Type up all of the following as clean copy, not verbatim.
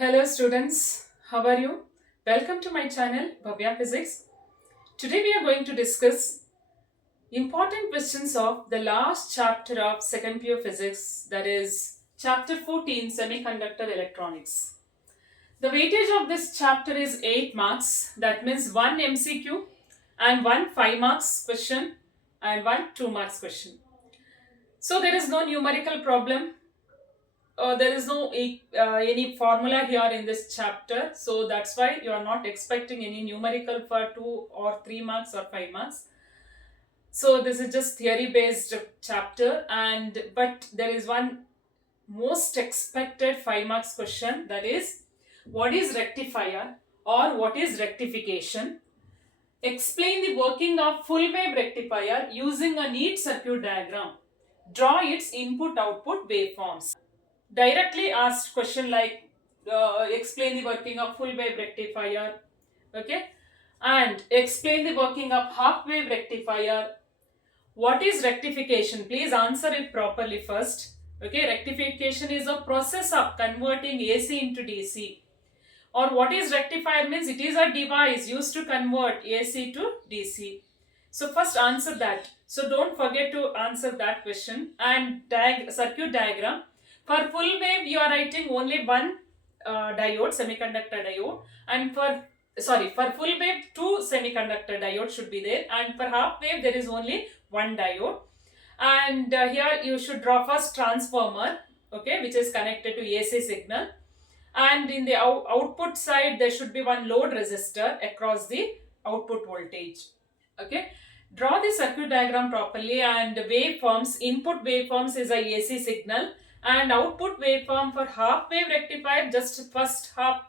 Hello students, how are you? Welcome to my channel Bhavya Physics. Today we are going to discuss important questions of the last chapter of second PU physics, that is chapter 14 semiconductor electronics. The weightage of this chapter is 8 marks, that means 1 MCQ and 1 5 marks question and 1 2 marks question. So there is no numerical problem. There is no any formula here in this chapter, so that's why you are not expecting any numerical for 2 or 3 marks or 5 marks. So this is just theory based chapter, and but there is one most expected 5 marks question, that is what is rectifier or what is rectification. Explain the working of full wave rectifier using a neat circuit diagram. Draw its input output waveforms. Directly asked question like explain the working of full wave rectifier, okay, and explain the working of half wave rectifier. What is rectification? Please answer it properly first. Okay, rectification is a process of converting AC into DC. Or what is rectifier means it is a device used to convert AC to DC. So first answer that. So don't forget to answer that question. And circuit diagram. For full wave you are writing only one diode, semiconductor diode, and for full wave two semiconductor diodes should be there, and for half wave there is only one diode. And here you should draw first transformer, okay, which is connected to AC signal, and in the output side there should be one load resistor across the output voltage. Okay, draw the circuit diagram properly. And waveforms, input waveforms is a AC signal, and output waveform for half wave rectifier, just first half,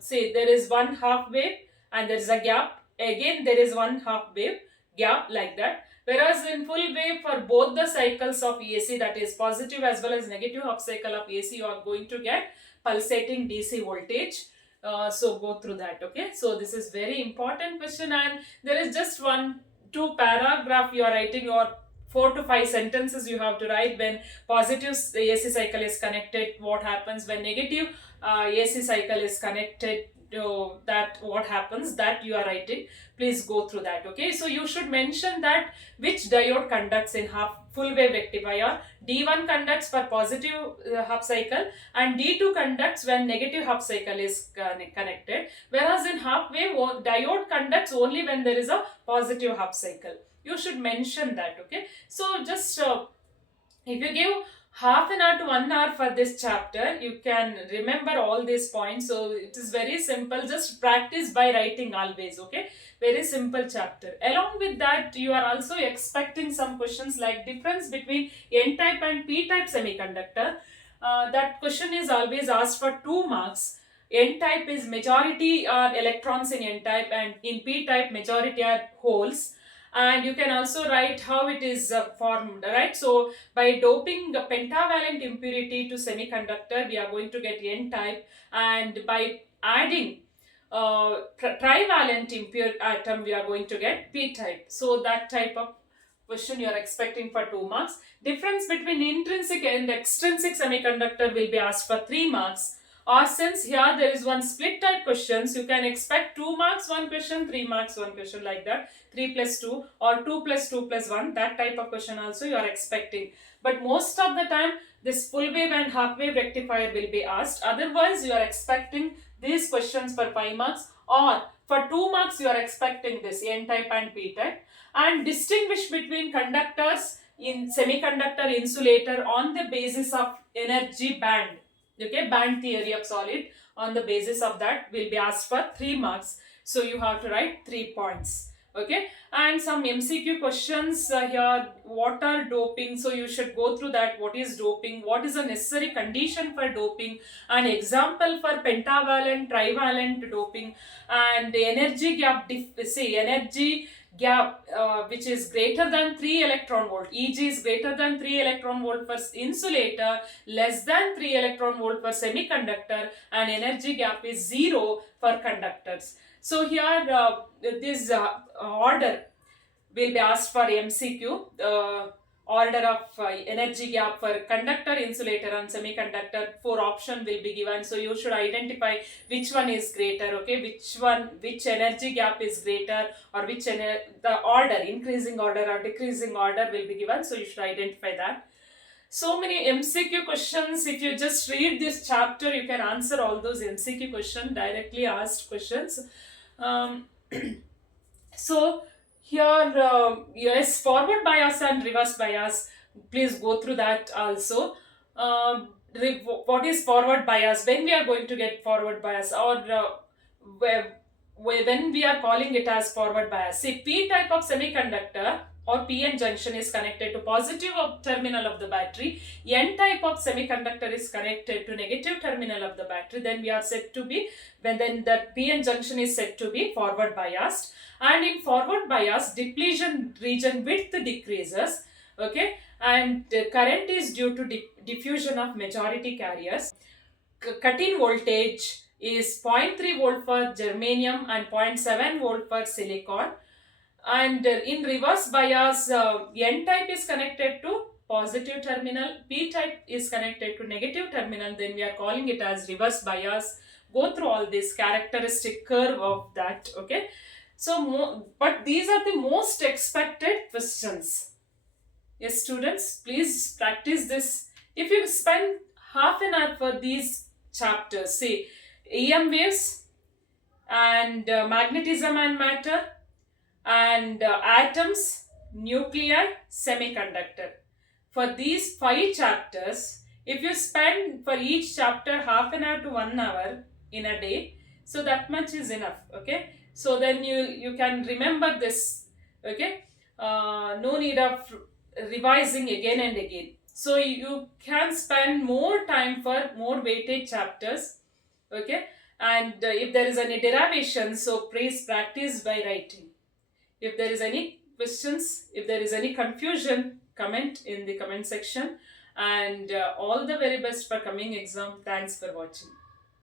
say there is one half wave and there is a gap, again there is one half wave gap, like that. Whereas in full wave, for both the cycles of AC, that is positive as well as negative half cycle of AC, you are going to get pulsating DC voltage. So go through that. Okay, so this is very important question, and there is just two paragraph you are writing, or 4 to 5 sentences you have to write. When positive AC cycle is connected, what happens? When negative AC cycle is connected, that what happens, that you are writing. Please go through that. Okay, so you should mention that which diode conducts in half full wave rectifier. D1 conducts for positive half cycle, and D2 conducts when negative half cycle is connected. Whereas in half wave, diode conducts only when there is a positive half cycle. You should mention that. Okay, so just if you give half an hour to 1 hour for this chapter, you can remember all these points. So it is very simple. Just practice by writing always. Okay, very simple chapter. Along with that, you are also expecting some questions like difference between N-type and P-type semiconductor. That question is always asked for 2 marks. N-type is majority are electrons in N-type, and in P-type majority are holes. And you can also write how it is formed, right? So by doping a pentavalent impurity to semiconductor, we are going to get N-type, and by adding trivalent impure atom, we are going to get P-type. So that type of question you are expecting for 2 marks. Difference between intrinsic and extrinsic semiconductor will be asked for 3 marks. Or since here there is one split type questions, you can expect 2 marks 1 question, 3 marks 1 question, like that. 3 plus 2 or 2 plus 2 plus 1, that type of question also you are expecting. But most of the time this full wave and half wave rectifier will be asked. Otherwise you are expecting these questions for 5 marks, or for 2 marks you are expecting this N-type and P-type. And distinguish between conductors in semiconductor insulator on the basis of energy band. Okay, band theory of solid, on the basis of that will be asked for 3 marks. So you have to write 3 points. Okay, and some MCQ questions here. What are doping? So you should go through that. What is doping? What is a necessary condition for doping? An example for pentavalent, trivalent doping, and the energy gap. Energy gap which is greater than 3 electron volt. Eg is greater than 3 electron volt for insulator, less than 3 electron volt for semiconductor, and energy gap is 0 for conductors. So here this order will be asked for MCQ. order of energy gap for conductor, insulator and semiconductor. 4 option will be given, so you should identify which one is greater, okay, which energy gap is greater, or which the order, increasing order or decreasing order will be given, so you should identify that. So many MCQ questions. If you just read this chapter, you can answer all those MCQ questions, directly asked questions. So here, yes, forward bias and reverse bias, please go through that also. What is forward bias? When we are going to get forward bias, or when we are calling it as forward bias? See, P type of semiconductor or PN junction is connected to positive terminal of the battery. N type of semiconductor is connected to negative terminal of the battery. Then we are said to be, then the PN junction is said to be forward biased. And in forward bias, depletion region width decreases, okay, and current is due to diffusion of majority carriers. Cut-in voltage is 0.3 volt for germanium and 0.7 volt for silicon. And in reverse bias, N type is connected to positive terminal, P type is connected to negative terminal, then we are calling it as reverse bias. Go through all this characteristic curve of that, okay. So, but these are the most expected questions. Yes, students, please practice this. If you spend half an hour for these chapters, say EM waves and magnetism and matter, and atoms, nuclei, semiconductor. For these 5 chapters, if you spend for each chapter half an hour to 1 hour in a day, so that much is enough, okay. So then you can remember this, okay. No need of revising again and again. So you can spend more time for more weighted chapters, okay. And if there is any derivation, so please practice by writing. If there is any questions, if there is any confusion, comment in the comment section. And all the very best for coming exam. Thanks for watching.